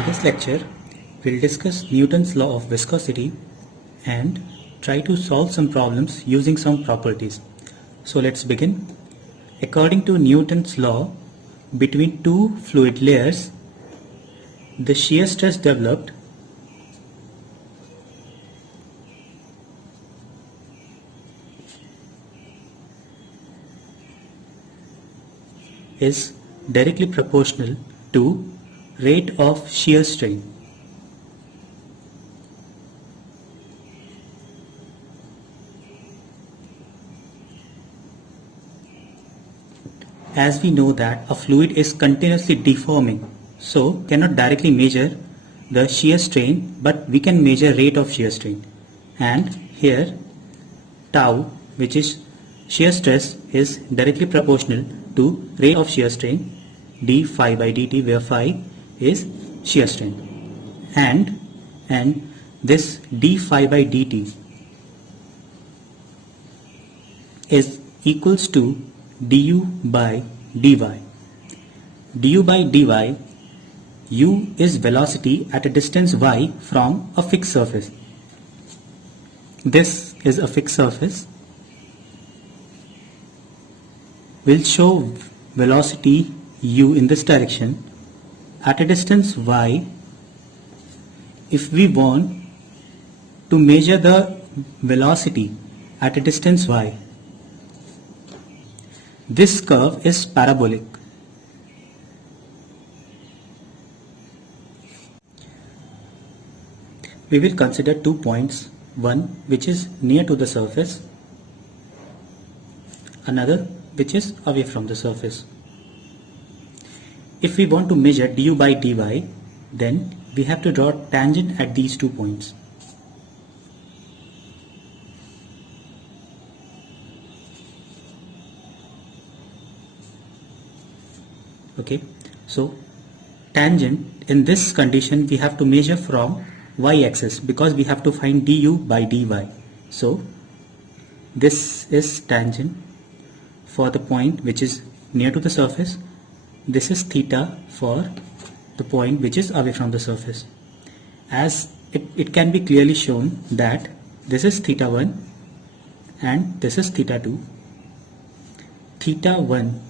In this lecture, we'll discuss Newton's law of viscosity and try to solve some problems using some properties. So let's begin. According to Newton's law, between two fluid layers, the shear stress developed is directly proportional to rate of shear strain. As we know that a fluid is continuously deforming, so cannot directly measure the shear strain, but we can measure rate of shear strain. And here tau, which is shear stress, is directly proportional to rate of shear strain, d phi by dt, where phi is shear strain, and this d phi by dt is equals to du by dy. Du by dy, u is velocity at a distance y from a fixed surface. This is a fixed surface. We'll show velocity u in this direction at a distance y. If we want to measure the velocity at a distance y, this curve is parabolic. We will consider 2 points, one which is near to the surface, another which is away from the surface. If we want to measure du by dy, then we have to draw tangent at these 2 points. Okay, so tangent in this condition we have to measure from y-axis because we have to find du by dy. So this is tangent for the point which is near to the surface. This is theta for the point which is away from the surface. As it can be clearly shown that this is theta 1 and this is theta 2. Theta 1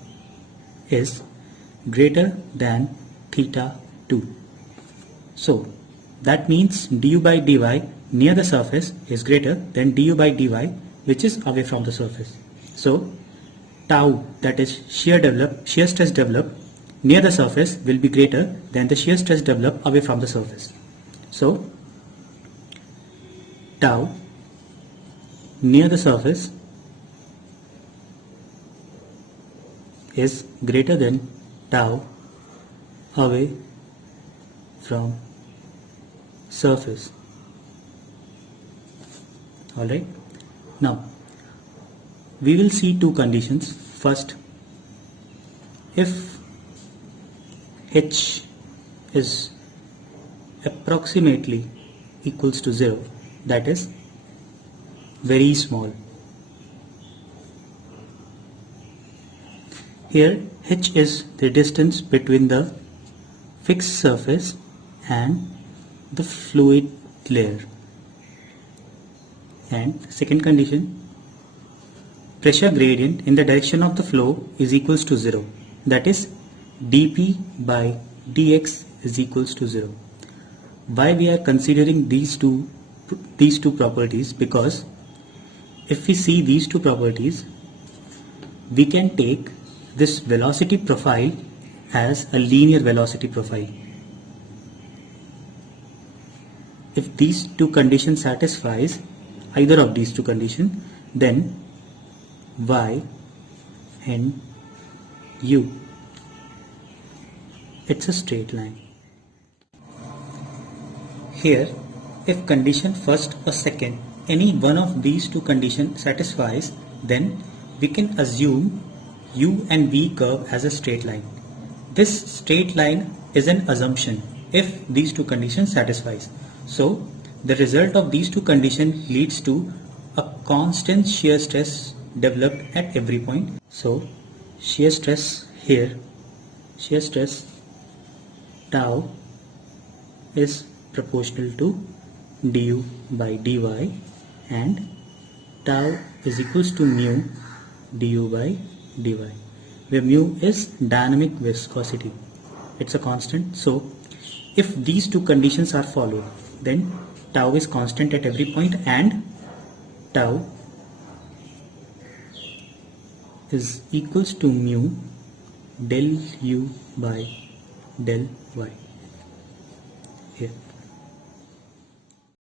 is greater than theta 2. So that means du by dy near the surface is greater than du by dy which is away from the surface. So tau, that is shear stress developed near the surface, will be greater than the shear stress developed away from the surface. So tau near the surface is greater than tau away from surface. Alright, now we will see two conditions. First, if h is approximately equals to 0, that is very small. Here h is the distance between the fixed surface and the fluid layer. And second condition, pressure gradient in the direction of the flow is equals to 0, that is dP by dx is equals to 0. Why we are considering these two properties? Because if we see these two properties, we can take this velocity profile as a linear velocity profile. If these two conditions satisfies either of these two conditions, then y and u, it's a straight line. Here, if condition first or second, any one of these two conditions satisfies, then we can assume u and v curve as a straight line. This straight line is an assumption if these two conditions satisfies. So the result of these two conditions leads to a constant shear stress developed at every point. So shear stress here, shear stress tau is proportional to du by dy and tau is equals to mu du by dy, where mu is dynamic viscosity. It's a constant. So if these two conditions are followed, then tau is constant at every point and tau is equals to mu del u by del y here.